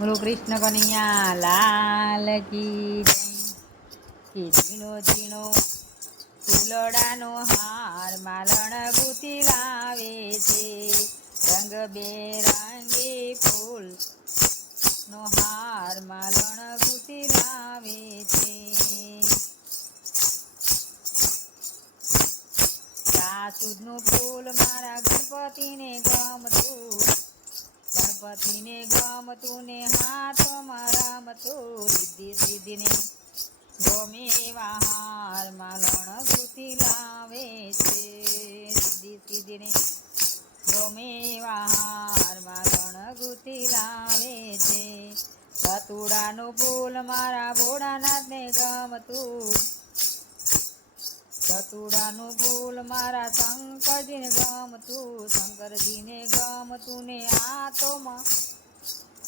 બોલો કૃષ્ણ કનૈયા લાલ કી જય. કે ઝીણો ઝીણો ફૂલડાનો હાર મારણ ગુથી લાવે છે. રંગ બેરંગી ફૂલ નો હાર મારણ ગુથી લાવે છે. સાસુદનું ફૂલ મારા ગણપતિને ગમતું ગણપતિને ગમતું ને હાથમાં રમતું સિદ્ધિ સિદ્ધિને. ગમે એવા હાર માલણ ગુતિ લાવે છે સિદ્ધિ સિદ્ધિને. ગમે એવા હાર માલણ ગુથી લાવે છે. સતુડાનું ફૂલ મારા ભોળાનાથને ગમતું સતુડાનું ફૂલ મારા શંકરજીને ગમતું શંકરજીને ગમતું ને આતોમાં.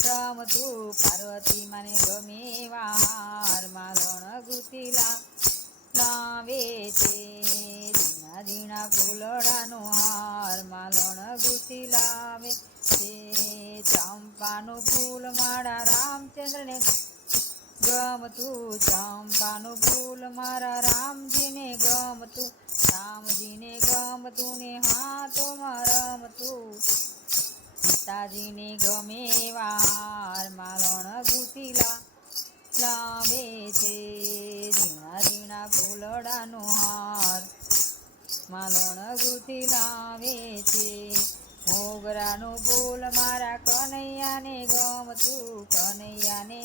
રમતું પાર્વતી મને ગમે વાર માલણ ગુતીલા લાવે છે ધીણા ધીણા ફૂલડાનો હાર માલણ ગુતી લાવે છે. ચંપાનું ફૂલ મારા રામચંદ્રને. ગમતું ચંપાનું ફૂલ મારા રામજીને ગમતું. રામજીને ગમતું ને હાથોમાં રમતું. સીતાજીને ગમે વાર માલણ ગુતીલા લાવે છે. ઝીણા ઝીણા ફૂલડાનો હાર માલણ ગુતી લાવે છે. મોગરાનું ફૂલ મારા કનૈયાને ગમતું કનૈયાને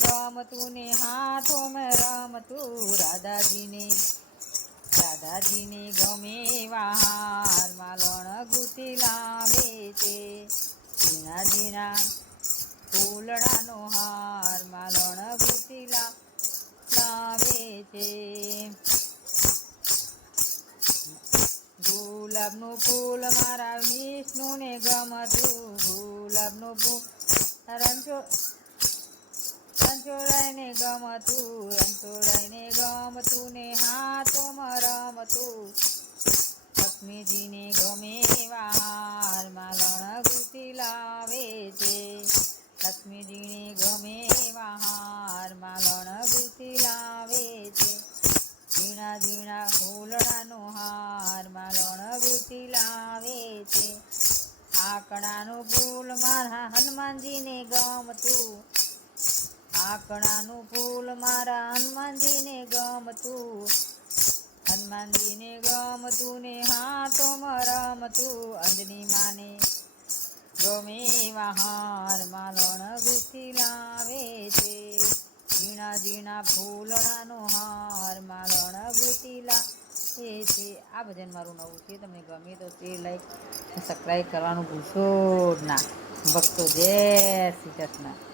ગમતું ને હાથો મેં રમતું. રાધાજીને રાધાજીને ગમે હાર માલણ ગુતી લાવે છે. ઝીણા ઝીણા ફૂલડાનો હાર માલણ ગુતી લાવે છે. ગુલાબનું ફૂલ મારા વિષ્ણુને ગમતું ગુલાબનું ફૂલ રંજો રંચોડાઈને ગમતું રંચોડાઈને ગમતું ને હાથોમાં માલણ લાવે છે. આકડાનું ફૂલ મારા હનુમાનજીને ગમતું. આકડાનું ફૂલ મારા હનુમાનજીને ગમતું. હનુમાનજીને ગમતું ને હાથોમાં રમતું. અંજની માને ગમે વાહાર માલણ ગુથી લાવે છે. ઝીણા ઝીણા ફૂલડાનો હાર માલણ ગુથી લાવે છે આ ભજન મારું નવું છે, તમને ગમે તો તે લાઈક સબસ્ક્રાઈબ કરવાનું ભૂલશો ના. ભક્તો જય શ્રી કૃષ્ણ.